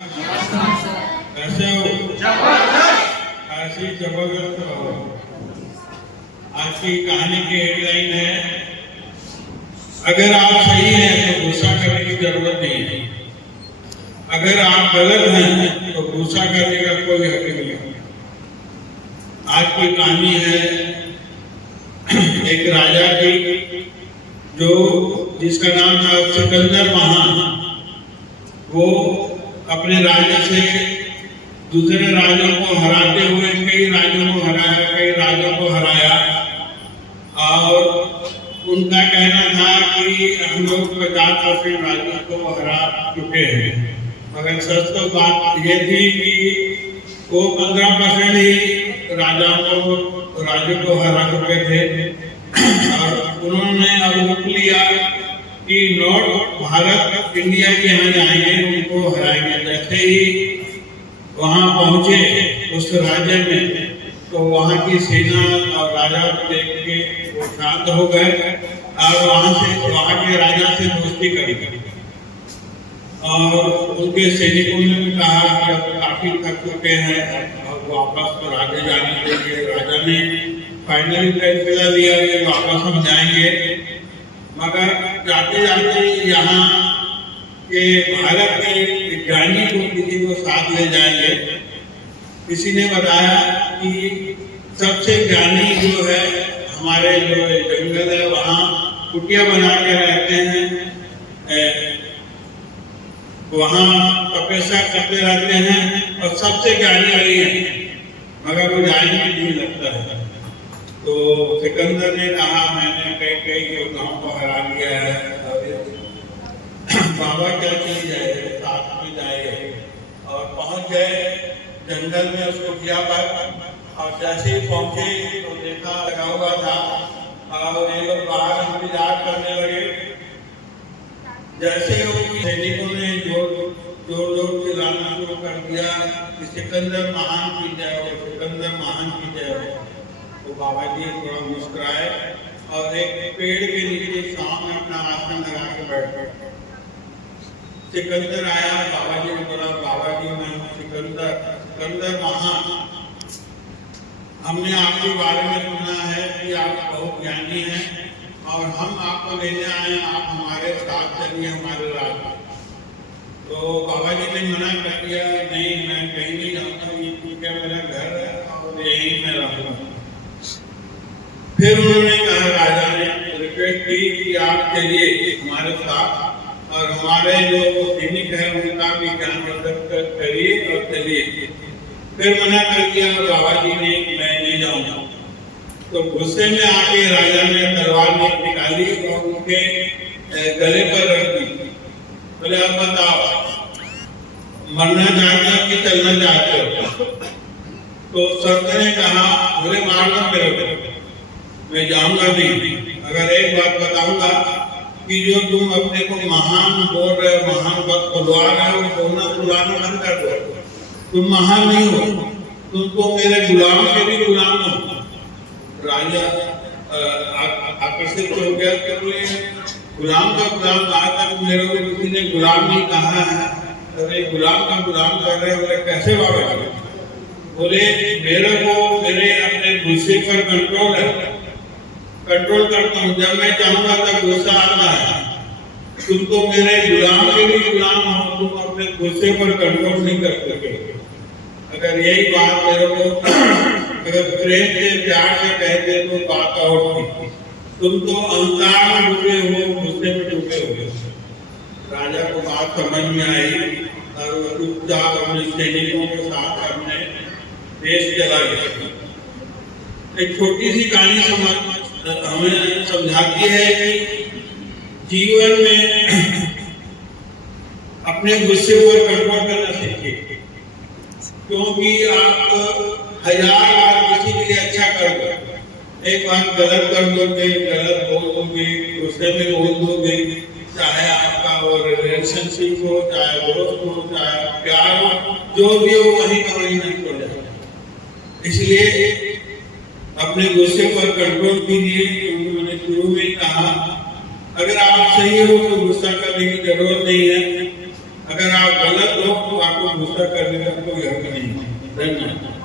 कैसे हो? ऐसी जबरदस्त रहो। आज की कहानी की हेडलाइन है, अगर आप सही हैं तो गुस्सा करने की जरूरत नहीं है, अगर आप गलत हैं तो गुस्सा करने का कोई हक नहीं है। आज की कहानी है एक राजा की, जिसका नाम था सिकंदर महान। वो अपने राज्य से दूसरे राज्यों को हराते हुए कई राज्यों को हराया और उनका कहना था कि हम लोग 50% राज्यों को हरा चुके हैं, मगर सच तो बात ये थी कि वो 15% ही राज्यों को हरा चुके थे। और उन्होंने अब रुक लिया कि नॉर्थ भारत इंडिया के यहाँ जाएंगे, उनको हराएंगे। जैसे ही वहाँ पहुँचे उस राज्य में, तो वहाँ की सेना और राजा को देख के वो शांत हो गए और वहाँ के राजा से दोस्ती करी। और उनके सैनिकों ने भी कहा कि अब काफी थक चुके हैं और वापस तो राज्य जाने के लिए राजा ने फाइनली फैसला लिया कि वापस हम जाएंगे। मगर जाते जाते यहाँ के भारत के विज्ञानी को किसी को साथ ले जाएंगे। किसी ने बताया कि सबसे ज्ञानी जो है हमारे जो जंगल है वहाँ कुटिया बना के रहते हैं, वहाँ तपस्या करते रहते हैं और सबसे ज्ञानी वही है, मगर वो जाने नहीं लगता है। तो सिकंदर ने कहा मैंने कई योद्धाओं को हरा लिया है और बाबा क्या चल जाए, साथ में जाएंगे। और पहुंच गए जंगल में, उसको किया पर और जैसे ही पहुंचे तो देखा लगा हुआ था और ये लोग बाहर इंतजार करने लगे। जैसे ही सैनिकों ने जोर चिल्लाना शुरू कर दिया कि सिकंदर महान की जय हो, सिकंदर महान की जय हो, तो बाबा जी थोड़ा मुस्कुराए और एक पेड़ के नीचे सामने अपना आसन लगा के बैठ गए। सिकंदर आया, बाबा जी ने बोला बाबा जी मैं सिकंदर महान, हमने आपके बारे में सुना है कि आप बहुत ज्ञानी हैं और हम आपको लेने आए, आप हमारे साथ चलिए हमारे राज्य। तो बाबा जी ने मना कर दिया, नहीं मैं कहीं नहीं जाऊँगा, क्योंकि मेरा घर है और यही मैं रहूँगा। फिर उन्होंने कहा, राजा ने रिक्वेस्ट की कि आप चलिए हमारे साथ और हमारे जो सैनिक है उनका भी ज्ञानवर्धन करिए और चलिए। फिर मना कर दिया बाबा जी ने, मैं नहीं जाऊंगा। तो गुस्से में आके राजा ने तलवार निकाली और उनके गले पर रख दी। बोले अब बताओ मरना चाहते हो कि चलना चाहते हो? तो संत ने कहा बोले मारना मेरे को, मैं जाऊंगा नहीं। अगर एक बात बताऊंगा कि जो तुम अपने को महान बोल रहे हो, महान वक्त बुलवा रहे हो, बोलना बुलाना बंद कर दो। तुम महान नहीं हो, तुम तो मेरे गुलाम के भी गुलाम हो। राजा आकर्षित हो गया, गुलाम का गुलाम कहा तक मेरे को किसी ने गुलाम नहीं कहा है, अरे गुलाम का गुलाम कर रहे बोले कैसे बाबा? बोले मेरे को मेरे अपने गुस्से पर कंट्रोल करता हूँ, जब मैं चाहूंगा तब गुस्सा आता है। तुम तो मेरे गुलाम के भी गुलाम हो, तुम अपने गुस्से पर कंट्रोल नहीं कर सके। अगर यही बात मेरे को अगर प्रेम से प्यार से कहते तो बात और थी। तुम तो अहंकार में डूबे हो, गुस्से में डूबे हो। राजा को बात समझ में आई और चुपचाप अपने सैनिकों के साथ अपने देश चला गया। एक छोटी सी कहानी हमें समझाती है कि जीवन में अपने गुस्से पर कंट्रोल करना सीखिए, क्योंकि आप 1000 बार किसी के लिए अच्छा कर दो, एक बार गलत कर दोगे, गलत बोल दोगे, गुस्से में बोल दोगे, चाहे आपका वो रिलेशनशिप हो, चाहे दोस्त हो, चाहे प्यार हो, जो भी हो वहीं का वहीं नहीं हो जाएगा। इसलिए अपने गुस्से पर कंट्रोल कीजिए, क्योंकि मैंने शुरू में कहा अगर आप सही हो तो गुस्सा करने की जरूरत नहीं है, अगर आप गलत हो तो आपको गुस्सा करने का कोई हक नहीं है। धन्यवाद।